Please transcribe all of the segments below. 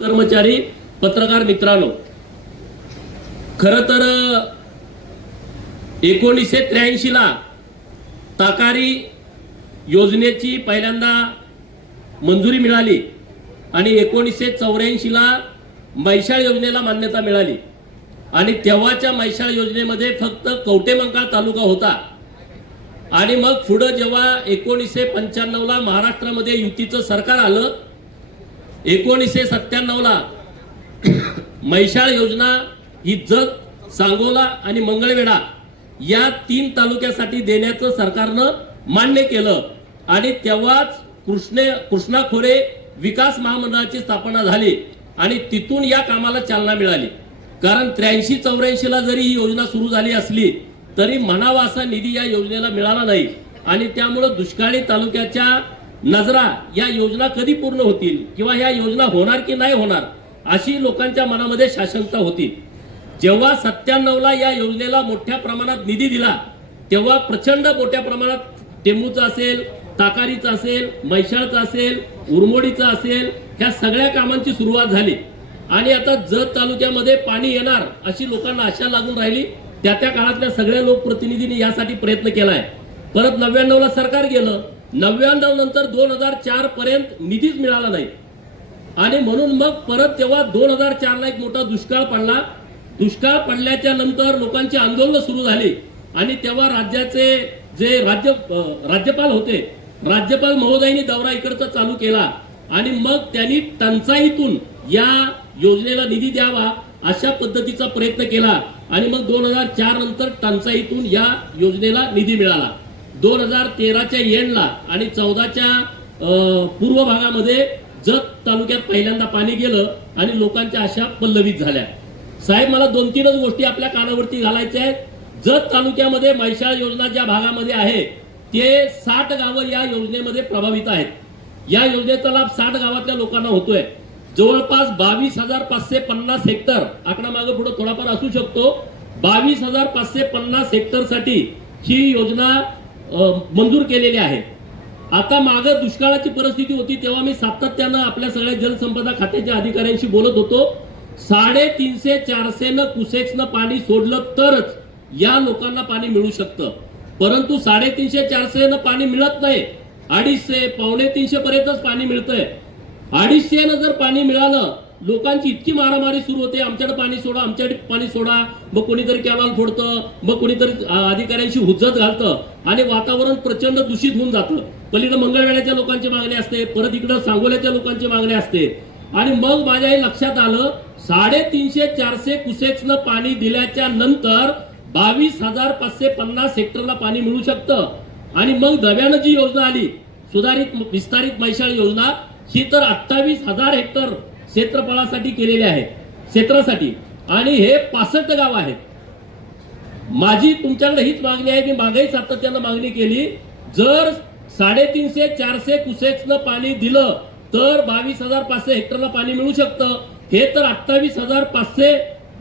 कर्मचारी पत्रकार मित्रांनो, खरं तर 1983 ला ताकारी योजनेची पहिल्यांदा मंजुरी मिळाली आणि 1984 ला मैशाळ योजनेला मान्यता मिळाली आणि तेव्हाच्या मैशाळ योजनेमध्ये फक्त कवटेमंकाळ तालुका होता आणि मग पुढे जेव्हा 1995 ला महाराष्ट्रामध्ये युतीचं सरकार आलं, 1997 ला मैशाळ योजना ही जत, सांगोला आणि मंगळवेढा या 3 तालुक्यासाठी देण्याचं सरकारनं मान्य केलं आणि तेव्हाच कृष्णा खोरे विकास महामंडळाची स्थापना झाली आणि तिथून या कामाला चालना मिळाली। कारण 83-84 ला जरी ही योजना सुरू झाली असली तरी म्हणावा असा निधी या योजनेला मिळाला नाही आणि त्यामुळे दुष्काळी तालुक्याच्या नजरा या योजना कधी पूर्ण होतील किंवा या योजना होणार की नाही होणार अशी लोकांच्या मनामध्ये साशंकता होती। जेव्हा 97 ला या योजनेला मोठ्या प्रमाणात निधी दिला तेव्हा प्रचंड मोठ्या प्रमाणात टेंबूचा असेल, ताकारीचा असेल, मैशाळचा असेल, उरमोडीचा असेल, ह्या सगळ्या कामांची सुरुवात झाली आणि आता जत तालुक्यामध्ये पाणी येणार अशी लोकांना आशा लागून राहिली। त्या काळातल्या सगळ्या लोकप्रतिनिधींनी यासाठी प्रयत्न केलाय। परत 99 ला सरकार गेलं, 99 नंतर 2004 पर्यंत निधीच मिळाला नाही आणि म्हणून मग परत तेव्हा 2004 ला एक मोठा दुष्काळ पडला। दुष्काळ पडल्याच्या नंतर लोकांची आंदोलन सुरू झाली आणि तेव्हा राज्याचे जे राज्यपाल होते, राज्यपाल महोदयांनी दौरा इकडचा चालू केला आणि मग त्यांनी टंचाईतून या योजनेला निधी द्यावा अशा पद्धतीचा प्रयत्न केला आणि मग 2004 नंतर टंचाईतून या योजनेला निधी मिळाला। 2013च्या एंडला आणि 14च्या पूर्व भागामध्ये जत तालुक्यात पहिल्यांदा पाणी गेलं आणि लोकांच्या आशा पल्लवित झाल्या। साहेब, मला 2-3 गोष्टी आपल्या कानावरती घालायच्या आहेत। जत तालुक्यामध्ये मैशाळ योजना ज्या भागामध्ये आहे ते 60 गावं या योजनेमध्ये प्रभावित आहेत। या योजनेचा लाभ 60 गावातल्या लोकांना होतोय। जवळपास 22,550 हेक्टर, आकडा मागे पुढे थोडाफार असू शकतो, 22,550 हेक्टर साठी ही योजना मंजूर केलेली आहे। आता मागे दुष्काळाची परिस्थिती होती तेव्हा मी सातत्यानं आपल्या सगळ्या जलसंपदा खात्याच्या अधिकाऱ्यांशी बोलत होतो। 350-400 कुसेक्सनं पाणी सोडलं तरच या लोकांना पाणी मिळू शकतं, परंतु 350-400 पाणी मिळत नाही। 250-350 पर्यंतच पाणी मिळतंय। 250 जर पाणी मिळालं, लोकांची इतकी मारामारी सुरू होते, आमच्याकडे पाणी सोडा, आमच्याकडे पाणी सोडा, मग कोणीतरी कॅनल फोडतं, मग कोणीतरी अधिकाऱ्यांशी हुज्जत घालतं आणि वातावरण प्रचंड दूषित होऊन जातं। पलीकडे मंगळवेढ्याच्या लोकांची मागणी असते, परत इकडे सांगोल्याच्या लोकांची मागणी असते आणि मग माझ्या हे लक्षात आलं 350-400 कुसेक्सनं पाणी दिल्याच्या नंतर 22,550 हेक्टरला पाणी मिळू शकतं आणि मग नव्यानं जी योजना आली सुधारित विस्तारित मैशाळ योजना, ही तर 28,000 हेक्टर क्षेत्रफळासाठी केलेली आहे, क्षेत्रासाठी, आणि हे 65 गाव आहेत। माझी तुमच्याकडे हीच मागणी आहे, मी मागेही सातत्यानं मागणी केली, जर 350-400 कुसेक्सनं पाणी दिलं तर 22,500 हेक्टरला पाणी मिळू शकतं। हे तर 28,500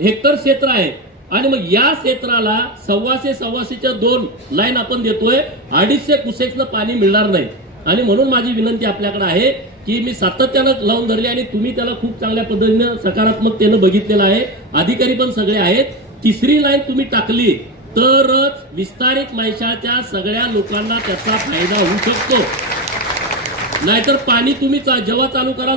हेक्टर क्षेत्र आहे आणि मग या क्षेत्राला 125-125च्या 2 लाईन आपण देतोय, 250 कुसेक्सनं पाणी मिळणार नाही आणि म्हणून माझी विनंती आपल्याकडे आहे की मी सातत्यानं लावून धरली आणि तुम्ही त्याला खूप चांगल्या पद्धतीने सकारात्मकतेने बघितलेलं आहे, अधिकारी पण सगळे आहेत। 3री लाईन तुम्ही टाकली तरच विस्तारित मैशाळच्या सगळ्या लोकांना त्याचा फायदा होऊ शकतो। नाहीतर पाणी तुम्ही जेव्हा चालू कराल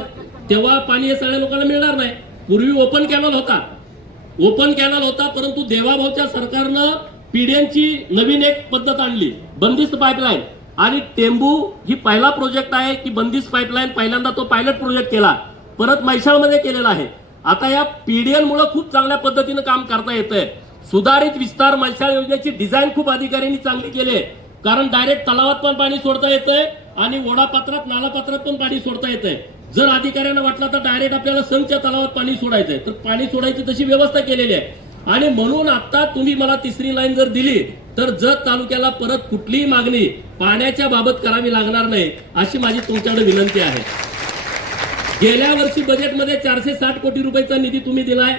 तेव्हा पाणी हे सगळ्या लोकांना मिळणार नाही। पूर्वी ओपन कॅनल होता, परंतु देवाभाऊच्या सरकारनं पीडीएनची नवीन एक पद्धत आणली, बंदिस्त पाईपलाईन, आणि टेंबू ही पहिला प्रोजेक्ट आहे की बंदिस्त पाईपलाईन पहिल्यांदा तो पायलट प्रोजेक्ट केला, परत मैशाळमध्ये केलेला आहे। आता या पीडीएन मुळे खूप चांगल्या पद्धतीने काम करता येतंय। सुधारित विस्तार मैशाळ योजनेची डिझाईन खूप अधिकाऱ्यांनी चांगली केली आहे, कारण डायरेक्ट तलावात पण पाणी सोडता येतंय आणि ओढापात्रात नालापात्रात पण पाणी सोडता येतंय। जर अधिकाऱ्यांना वाटलं तर डायरेक्ट आपल्याला संघच्या तलावात पाणी सोडायचंय तर पाणी सोडायची तशी व्यवस्था केलेली आहे आणि म्हणून आता तुम्ही मला 3री लाईन जर दिली तर जत तालुक्याला परत कुठलीही मागणी पाण्याच्या बाबत करावी लागणार नाही अशी माझी तुमच्याकडे विनंती आहे। गेल्या वर्षी बजेटमध्ये 460 कोटी रुपयाचा निधी तुम्ही दिलाय।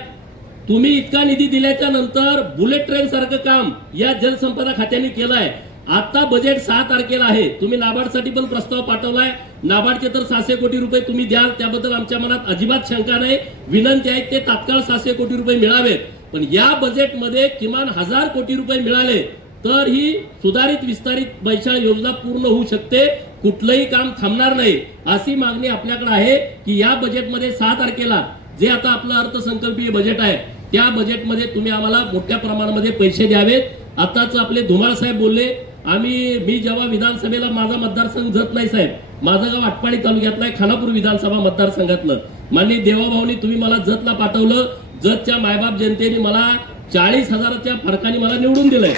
तुम्ही इतका निधी दिल्याच्या नंतर बुलेट ट्रेन सारखं काम या जलसंपदा खात्याने केलंय आता बजेट 6 तारखेला आहे. तुम्ही नाबार्डसाठी पण प्रस्ताव पाठवलाय. नाबार्डचे तर 600 कोटी रुपये तुम्ही द्याल, त्याबद्दल आमच्या मनात अजिबात शंका नाही. विनंती आहे ते तात्काळ 600 कोटी रुपये मिळावेत. पण या बजेटमध्ये किमान 1000 कोटी रुपये मिळाले तर ही सुधारित विस्तारित बैशाळ योजना पूर्ण होऊ शकते. कुठलंही काम थांबणार नाही अशी मागणी आपल्याकडे आहे की या बजेटमध्ये 6 तारखेला जे आता आपलं अर्थसंकल्पीय बजेट आहे त्या बजेटमध्ये तुम्ही आम्हाला मोठ्या प्रमाणामध्ये पैसे द्यावेत. आताच आपले धुमाळ साहेब बोलले, मी जेव्हा विधानसभेला माझा मतदारसंघ जत नाही साहेब, माझं गाव आटपाडी तालुक्यातलं आहे, खानापूर विधानसभा मतदारसंघातलं. माननीय देवाभाऊनी तुम्ही मला जतला पाठवलं. जतच्या मायबाप जनतेने मला 40,000च्या फरकाने मला निवडून दिलंय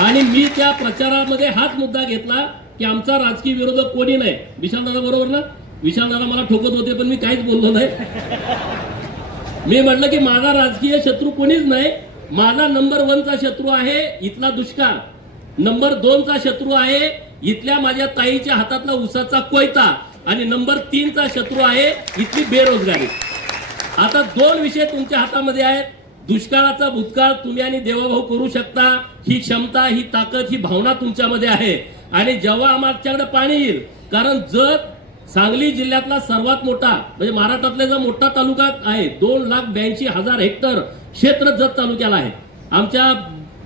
आणि मी त्या प्रचारामध्ये हाच मुद्दा घेतला की आमचा राजकीय विरोधक कोणी नाही. विशालदादा बरोबर ना? विशालदादा मला ठोकत होते पण मी काहीच बोललो नाही. मी म्हटलं की माझा राजकीय शत्रू कोणीच नाही. माझा नंबर 1 चा शत्रू आहे इथला दुष्काळ. नंबर 2 चा शत्रू आहे इथल्या माझ्या ताईच्या हातातला उसाचा कोयता आणि नंबर 3 चा शत्रू आहे इथली बेरोजगारी. आता 2 विषय तुमच्या हातामध्ये आहेत. दुष्काळाचा भूतकाळ तुम्ही आणि देवाभाऊ करू शकता. ही क्षमता, ही ताकद, ही भावना तुमच्यामध्ये आहे. आणि जेव्हा आमच्याकडे पाणी येईल, कारण जत सांगली जिल्ह्यातला सर्वात मोठा म्हणजे महाराष्ट्रातला जो मोठा तालुका आहे, 2,82,000 हेक्टर क्षेत्र जत तालुक्याला आहे. आमच्या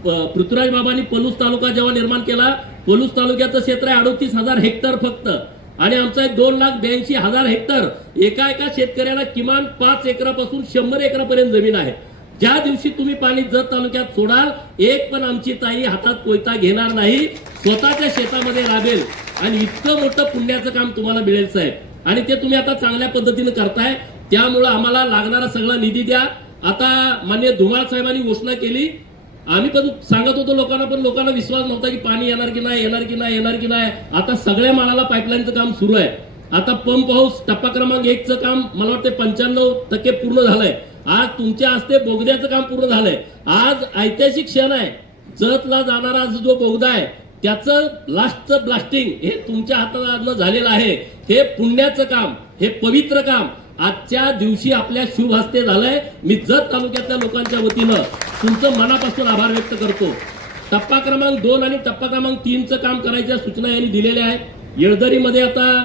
पृथ्वीराज बाबांनी पलूस तालुका जेव्हा निर्माण केला, पलूस तालुक्याचं क्षेत्र आहे 38,000 हेक्टर फक्त. आणि आमचा 2,82,000 हेक्टर. एका शेतकऱ्याला किमान 5 एकरापासून 100 एकरापर्यंत जमीन आहे. ज्या दिवशी तुम्ही पाणी जत तालुक्यात सोडाल, एक पण आमची ताई हातात कोयता घेणार नाही, स्वतःच्या शेतामध्ये राबेल आणि इतकं मोठं पुण्याचं काम तुम्हाला मिळेल साहेब. आणि ते तुम्ही आता चांगल्या पद्धतीने करताय. त्यामुळं आम्हाला लागणारा सगळा निधी द्या. आता माननीय धुमाळ साहेबांनी घोषणा केली. आम्ही पण सांगत होतो लोकांना, पण लोकांना विश्वास नव्हता की पाणी येणार की नाही, येणार की नाही, येणार की नाही. आता सगळ्या माळाला पाईपलाईनचं काम सुरू आहे. आता पंप हाऊस टप्पा क्रमांक 1चं काम मला वाटतं 95% पूर्ण झालंय. आज तुमच्या हस्ते बोगद्याचं काम पूर्ण झालंय. आज ऐतिहासिक क्षण आहे. जतला जाणारा जो बोगदा आहे त्याचं लास्टचं ब्लास्टिंग हे तुमच्या हातातनं झालेलं आहे. हे पुण्याचं काम, हे पवित्र काम आजच्या दिवशी आपल्या शुभ हस्ते झालंय. मी जत तालुक्यातल्या लोकांच्या वतीनं तुमचं मनापासून आभार व्यक्त करतो. टप्पा क्रमांक 2 आणि टप्पा क्रमांक 3चं काम करायच्या सूचना यांनी दिलेल्या आहेत. येळदरीमध्ये आता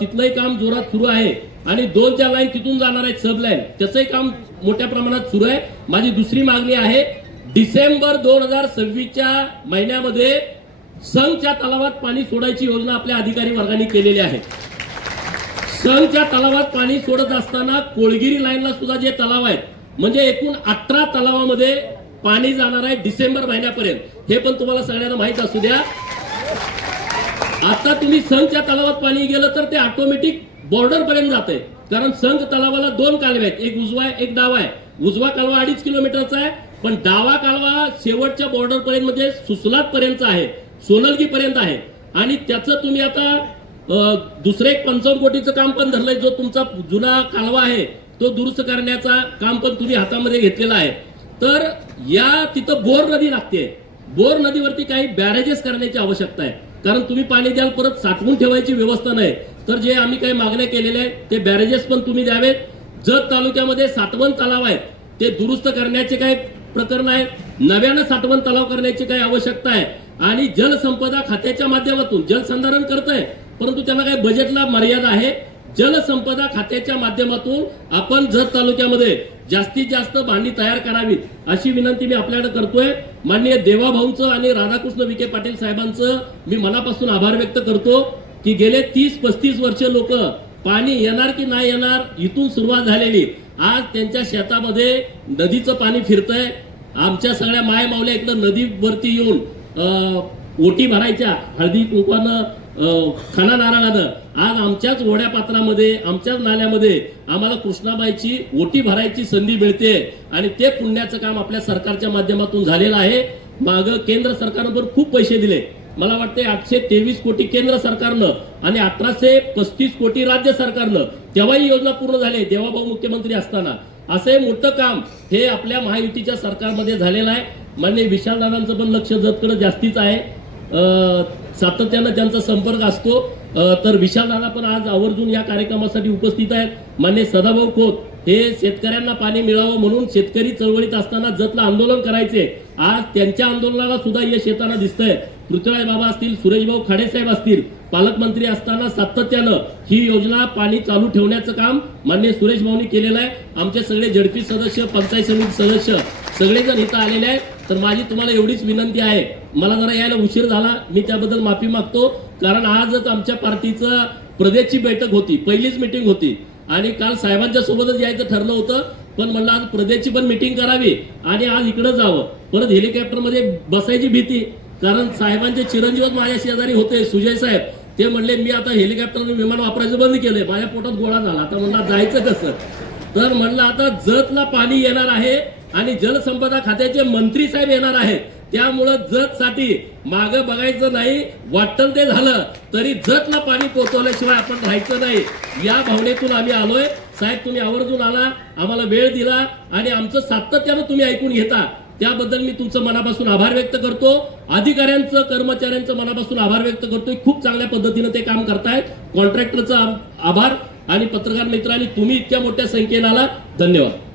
तिथलंही काम जोरात सुरू आहे आणि 2च्या लाईन तिथून जाणार आहेत सब लाईन, त्याचंही काम मोठ्या प्रमाणात सुरू आहे. माझी दुसरी मागणी आहे, डिसेंबर 2026च्या महिन्यामध्ये संघच्या तलावात पाणी सोडायची योजना आपल्या अधिकारी वर्गाने केलेली आहे. संघच्या तलावात पाणी सोडत असताना कोळगिरी लाईनला सुद्धा जे तलाव आहेत म्हणजे एकूण 18 तलावामध्ये पाणी जाणार आहे डिसेंबर महिन्यापर्यंत. हे पण तुम्हाला सगळ्यांना माहित असू द्या. आता तुम्ही संघच्या तलावात पाणी गेलं तर ते ऑटोमॅटिक बॉर्डर पर्यंत जाते. कारण संघ तलावाला 2 कालवे आहेत, एक उजवा आहे एक डावा आहे. उजवा कालवा 2.5 किलोमीटरचा आहे, पण डावा कालवा शेवटच्या बॉर्डर पर्यंत म्हणजे सुसलात पर्यंत आहे, सोनलगी पर्यंत आहे. आणि त्याचं तुम्ही आता दुसरे 55 कोटीचं काम पण धरलंय. जो तुमचा जुना कालवा आहे तो दुरुस्त करण्याचा काम पण तुम्ही हातामध्ये घेतलेला आहे. तर या तिथं बोर नदी लागते. बोर नदीवरती काही बॅरेजेस करण्याची आवश्यकता आहे. कारण तुम्ही पाणी द्याल, परत साठवून ठेवायची व्यवस्था नाही. तर जे आम्ही काही मागण्या केलेल्या आहेत ते बॅरेजेस पण तुम्ही द्यावेत. जत तालुक्यामध्ये साठवण तलाव आहेत ते दुरुस्त करण्याचे काही प्रकरण आहे. नव्यानं साठवण तलाव करण्याची काही आवश्यकता आहे. आणि जलसंपदा खात्याच्या माध्यमातून जलसंधारण करताय, परंतु त्यांना काही बजेटला मर्यादा आहे. जलसंपदा खात्याच्या माध्यमातून आपण जत तालुक्यामध्ये जास्तीत जास्त भांडी तयार करावीत अशी विनंती मी आपल्याकडे करतोय. माननीय देवाभाऊंचं आणि राधाकृष्ण विखे पाटील साहेबांचं मी मनापासून आभार व्यक्त करतो की गेले 30-35 वर्ष लोक पाणी येणार की नाही येणार इथून सुरुवात झालेली, आज त्यांच्या शेतामध्ये नदीचं पाणी फिरतंय. आमच्या सगळ्या माय मावल्या इकडं नदीवरती येऊन ओटी भरायच्या हळदी कुंकवानं खाना नारळानं. आज आमच्याच ओढ्या पात्रामध्ये आमच्याच नाल्यामध्ये आम्हाला कृष्णाबाईची ओटी भरायची संधी मिळते आणि ते पुण्याचं काम आपल्या सरकारच्या माध्यमातून झालेलं आहे. मागं केंद्र सरकारनं पण खूप पैसे दिले. मला वाटते 823 कोटी केंद्र सरकारनं आणि 1835 कोटी राज्य सरकारनं. तेव्हाही योजना पूर्ण झाली देवाभाऊ मुख्यमंत्री असताना. असं मोठं काम हे आपल्या महायुतीच्या सरकारमध्ये झालेलं आहे. माननीय विशालदादांचं पण लक्ष जतकडे जास्तीच आहे. सातत्यानं त्यांचा संपर्क असतो. तर विशालदादा पण आज आवर्जून या कार्यक्रमासाठी उपस्थित आहेत. माननीय सदाभाऊ खोत हे शेतकऱ्यांना पाणी मिळावं म्हणून शेतकरी चळवळीत असताना जतला आंदोलन करायचे. आज त्यांच्या आंदोलनाला सुद्धा यश येताना दिसतंय. पृथ्वीराज बाबा असतील, सुरेशभाऊ खाडेसाहेब असतील, पालकमंत्री असताना सातत्यानं ही योजना पाणी चालू ठेवण्याचं काम माननीय सुरेश भाऊंनी केलेलं आहे. आमचे सगळे झडपी सदस्य, पंचायत समिती सदस्य सगळेजण इथं आलेले आहेत. तर माझी तुम्हाला एवढीच विनंती आहे, मला जरा यायला उशीर झाला, मी त्याबद्दल माफी मागतो. कारण आजच आमच्या पार्टीचं प्रदेशची बैठक होती, पहिलीच मिटिंग होती आणि काल साहेबांच्या सोबतच यायचं ठरलं होतं. पण म्हणलं आज प्रदेशची पण मिटिंग करावी आणि आज इकडं जावं. परत हेलिकॉप्टरमध्ये बसायची भीती, कारण साहेबांचे चिरंजीवच माझ्या शेजारी होते, सुजय साहेब. ते म्हणले मी आता हेलिकॉप्टरने विमान वापरायचं बंद केलंय, माझ्या पोटात गोळा झाला. आता म्हणलं जायचं कसं? तर म्हणलं आता जतला पाणी येणार आहे आणि जलसंपदा खात्याचे मंत्री साहेब येणार आहेत, त्यामुळं जतसाठी मागं बघायचं नाही. वाटतं ते झालं तरी जतला पाणी पोहोचवल्याशिवाय आपण राहायचं नाही, या भावनेतून आम्ही आलोय. साहेब तुम्ही आवर्जून आला, आम्हाला वेळ दिला आणि आमचं सातत्यानं तुम्ही ऐकून घेता, त्याबद्दल मी तुमचं मनापासून आभार व्यक्त करतो. अधिकाऱ्यांचं, कर्मचाऱ्यांचं मनापासून आभार व्यक्त करतोय. खूप चांगल्या पद्धतीनं ते काम करतायत. कॉन्ट्रॅक्टरचा आभार आणि पत्रकार मित्रांनी तुम्ही इतक्या मोठ्या संख्येने आला, धन्यवाद.